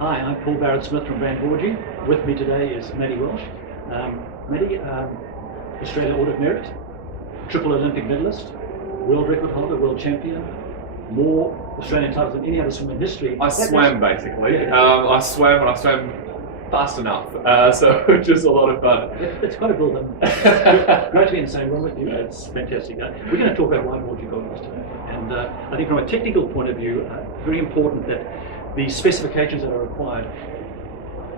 Hi, I'm Paul Barrett-Smith from brand Vorgee. With me today is Matty Welsh. Matty, Australia Audit Merit, triple Olympic medalist, world record holder, world champion, more Australian titles than any other swimmer in history. I swam basically. Yeah. I swam and I swam fast enough, so just a lot of fun. It's quite a build up. Great to be in the same room with you. It's fantastic. We're going to talk about why Vorgee goggles today. And I think from a technical point of view, very important that the specifications that are required.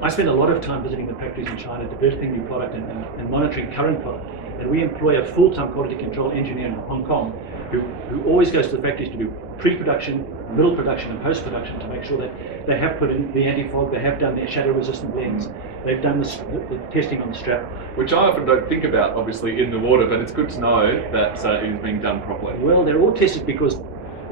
I spend a lot of time visiting the factories in China, developing new product and monitoring current product. And we employ a full-time quality control engineer in Hong Kong who always goes to the factories to do pre-production, middle production and post-production to make sure that they have put in the anti-fog, they have done their shadow-resistant lens, they've done the testing on the strap. Which I often don't think about, obviously, in the water, but it's good to know that it is being done properly. Well, they're all tested because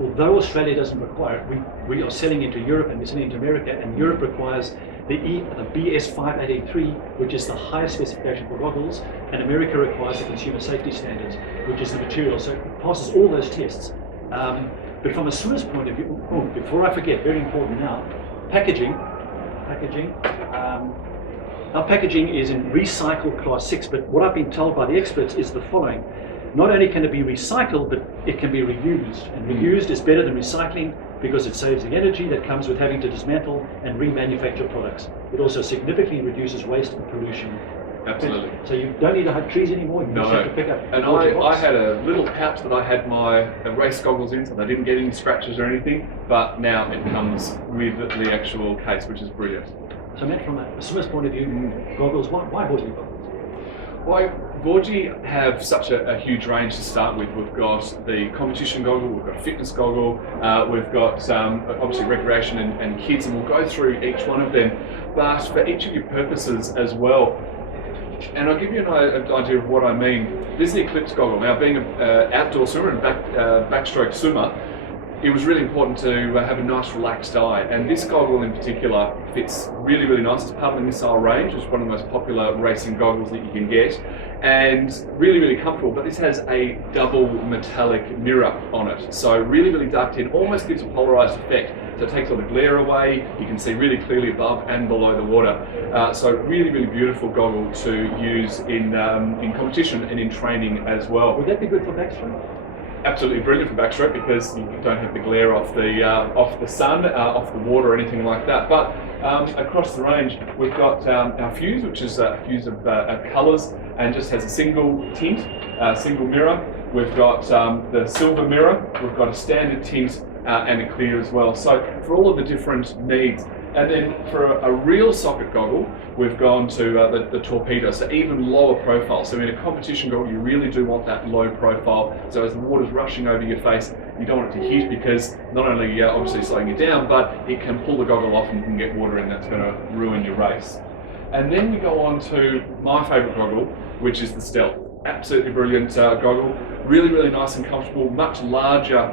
although Australia doesn't require it, we are selling into Europe and we're selling into America, and Europe requires the BS5883, which is the highest specification for goggles, and America requires the consumer safety standards, which is the material. So it passes all those tests. But from a swimmer's point of view, before I forget, very important now, packaging. Our packaging is in recycled class 6, but what I've been told by the experts is the following. Not only can it be recycled, but it can be reused. And reused is better than recycling because it saves the energy that comes with having to dismantle and remanufacture products. It also significantly reduces waste and pollution. Absolutely. So you don't need to hug trees anymore, you just have to pick up. And I had a little pouch that I had my race goggles in, so they didn't get any scratches or anything, but now it comes with the actual case, which is brilliant. So Matt, from a swimmer's point of view, goggles, why Vorgee goggles? Why Vorgee have such a huge range to start with. We've got the competition goggle, we've got a fitness goggle, we've got obviously recreation and kids, and we'll go through each one of them. But for each of your purposes as well, and I'll give you an idea of what I mean. This is the Eclipse goggle. Now, being an outdoor swimmer and backstroke swimmer, it was really important to have a nice relaxed eye, and this goggle in particular fits really, really nice. It's part of the Missile range. It's one of the most popular racing goggles that you can get, and really, really comfortable. But this has a double metallic mirror on it, so really, really dark in, almost gives a polarized effect. So it takes all the glare away. You can see really clearly above and below the water. So really, really beautiful goggle to use in competition and in training as well. Would that be good for backstroke? Absolutely brilliant for backstroke because you don't have the glare off the sun, off the water or anything like that. But across the range, we've got our fuse, which is a fuse of colours and just has a single tint, single mirror. We've got the silver mirror. We've got a standard tint and a clear as well. So for all of the different needs. And then for a real socket goggle, we've gone to the torpedo, so even lower profile. So in a competition goggle, you really do want that low profile. So as the water's rushing over your face, you don't want it to hit because not only obviously slowing you down, but it can pull the goggle off and you can get water in that's going to ruin your race. And then we go on to my favourite goggle, which is the Stealth. Absolutely brilliant goggle, really, really nice and comfortable, much larger,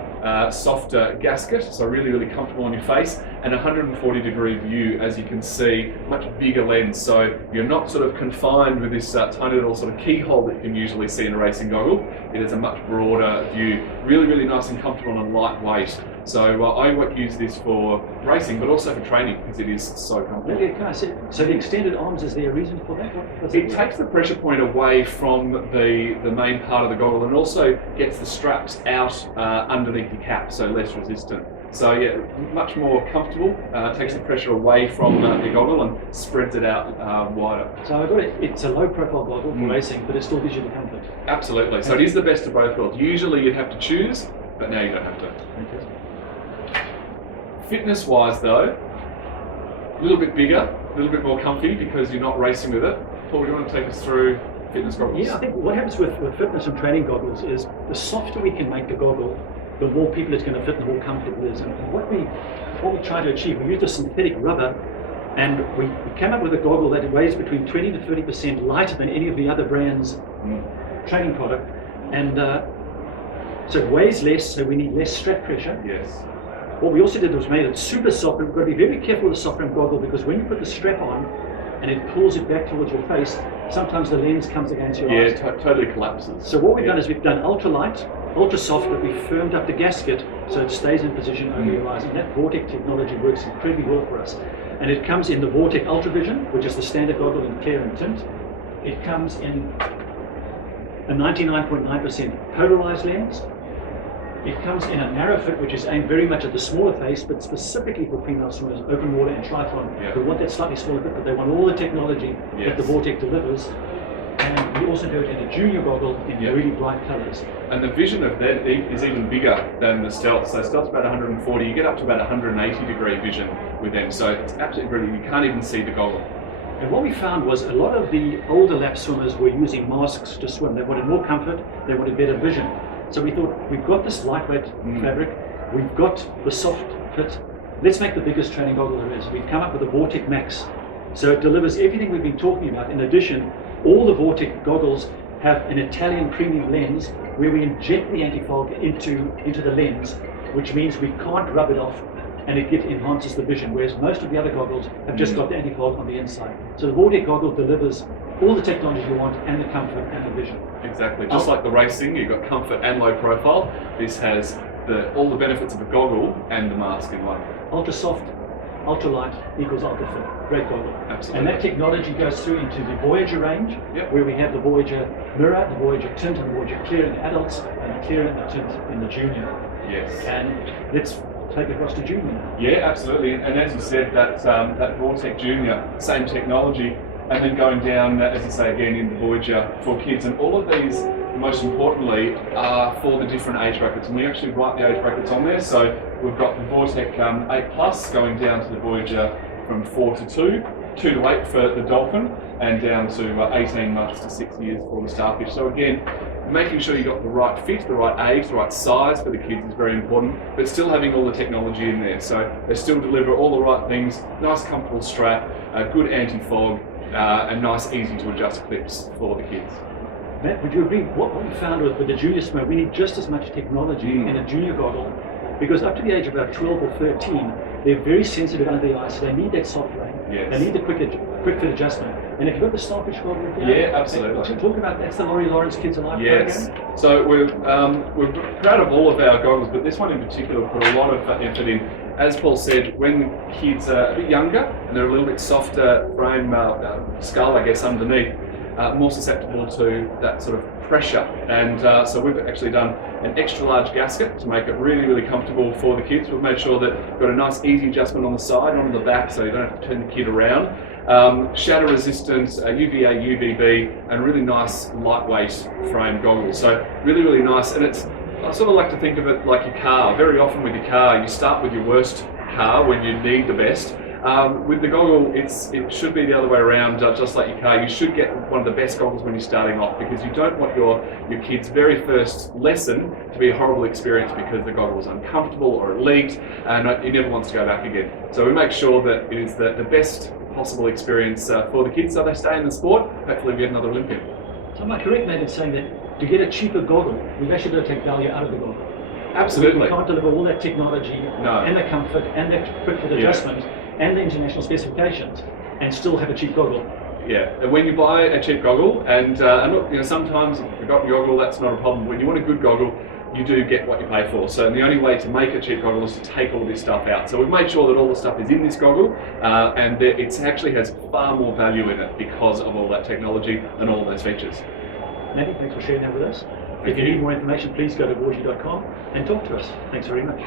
softer gasket, so really, really comfortable on your face, and 140-degree view, as you can see, much bigger lens, so you're not sort of confined with this tiny little sort of keyhole that you can usually see in a racing goggle. It is a much broader view, really, really nice and comfortable and lightweight. So I won't use this for racing, but also for training because it is so comfortable. So the extended arms, is there a reason for that? It takes the pressure point away from the main part of the goggle and also gets the straps out underneath the cap, so less resistant. So yeah, much more comfortable, takes the pressure away from the goggle and spreads it out wider. So I got it, it's a low profile goggle for racing, but it still gives you the comfort. Absolutely, so it is the best of both worlds. Usually you'd have to choose, but now you don't have to. Okay. Fitness wise though, a little bit bigger, a little bit more comfy because you're not racing with it. Paul, do you want to take us through fitness goggles? Yeah, I think what happens with fitness and training goggles is the softer we can make the goggle, the more people it's going to fit, the more comfortable it is. And what we try to achieve, we use a synthetic rubber, and we came up with a goggle that weighs between 20 to 30% lighter than any of the other brands' training product, and so it weighs less, so we need less strap pressure. Yes. What we also did was made it super soft, but we've got to be very careful with the soft rim goggle because when you put the strap on and it pulls it back towards your face, sometimes the lens comes against your eyes. Yeah, totally collapses. So what we've done is we've done ultralight, ultra soft, but we firmed up the gasket so it stays in position over your eyes. And that Vortec technology works incredibly well for us. And it comes in the Vortec Ultravision, which is the standard goggle in clear and tint. It comes in a 99.9% polarized lens. It comes in a narrow fit, which is aimed very much at the smaller face, but specifically for female swimmers, open water and triathlon, who want that slightly smaller fit, but they want all the technology that the Vortec delivers. And we also do it in a junior goggle in really bright colors. And the vision of that is even bigger than the Stealth. So Stealth's about 140, you get up to about 180 degree vision with them. So it's absolutely brilliant, you can't even see the goggle. And what we found was a lot of the older lap swimmers were using masks to swim. They wanted more comfort, they wanted better vision. So we thought, we've got this lightweight fabric, we've got the soft fit, let's make the biggest training goggle there is. We've come up with a Vortec Max. So it delivers everything we've been talking about. In addition, all the Vortec goggles have an Italian premium lens where we inject the anti-fog into the lens, which means we can't rub it off, and it enhances the vision, whereas most of the other goggles have just got the anti-fog on the inside. So the Vortec goggle delivers all the technology you want and the comfort and the vision. Exactly, just like the racing, you've got comfort and low profile. This has all the benefits of a goggle and the mask in one. Ultra soft, ultra light equals ultra fit. Great goggle. Absolutely. And that technology goes through into the Voyager range, where we have the Voyager mirror, the Voyager tint, and the Voyager clear in the adults, and the clear and the tint in the junior. Yes. And let's take it across to junior now. Yeah, absolutely. And as you said, that Vortec Junior, same technology, and then going down, as you say again, in the Voyager for kids. And all of these, most importantly, are for the different age brackets. And we actually write the age brackets on there. So we've got the Vortec 8+ going down to the Voyager from 4 to 2, 2 to 8 for the Dolphin, and down to 18 months to 6 years for the Starfish. So again, making sure you've got the right fit, the right age, the right size for the kids is very important, but still having all the technology in there. So they still deliver all the right things, nice comfortable strap, good anti-fog, and nice easy to adjust clips for the kids. Matt, would you agree? What we found was with the junior swimmer, we need just as much technology in a junior goggle, because up to the age of about 12 or 13, they're very sensitive under the eye, so they need that soft rain. Yes. They need the quick fit adjustment. And if you've got the Starfish goggle, absolutely. To talk about that's the Laurie Lawrence Kids Alive program. So we're proud of all of our goggles, but this one in particular put a lot of effort in. As Paul said, when kids are a bit younger and they're a little bit softer frame skull, I guess, underneath, more susceptible to that sort of pressure. And so we've actually done an extra large gasket to make it really, really comfortable for the kids. We've made sure that we've got a nice easy adjustment on the side and on the back, so you don't have to turn the kid around. Shatter resistance, UVA, UVB, and really nice lightweight frame goggles. So really, really nice. And I sort of like to think of it like your car. Very often with your car, you start with your worst car when you need the best. With the goggle, it should be the other way around, just like your car. You should get one of the best goggles when you're starting off, because you don't want your kid's very first lesson to be a horrible experience because the goggle is uncomfortable or it leaked and he never wants to go back again. So we make sure that it is the best possible experience for the kids so they stay in the sport. Hopefully we get another Olympian. So am I correct, Matt, in saying that to get a cheaper goggle, we've actually got to take value out of the goggle? Absolutely. We can't deliver all that technology and the comfort and the quick fit adjustment and the international specifications and still have a cheap goggle. Yeah, and when you buy a cheap goggle, and look, sometimes if you've got your goggle, that's not a problem. When you want a good goggle, you do get what you pay for. So the only way to make a cheap goggle is to take all this stuff out. So we've made sure that all the stuff is in this goggle, and it actually has far more value in it because of all that technology and all those features. Matty, thanks for sharing that with us. If you need more information, please go to Vorgee.com and talk to us. Thanks very much.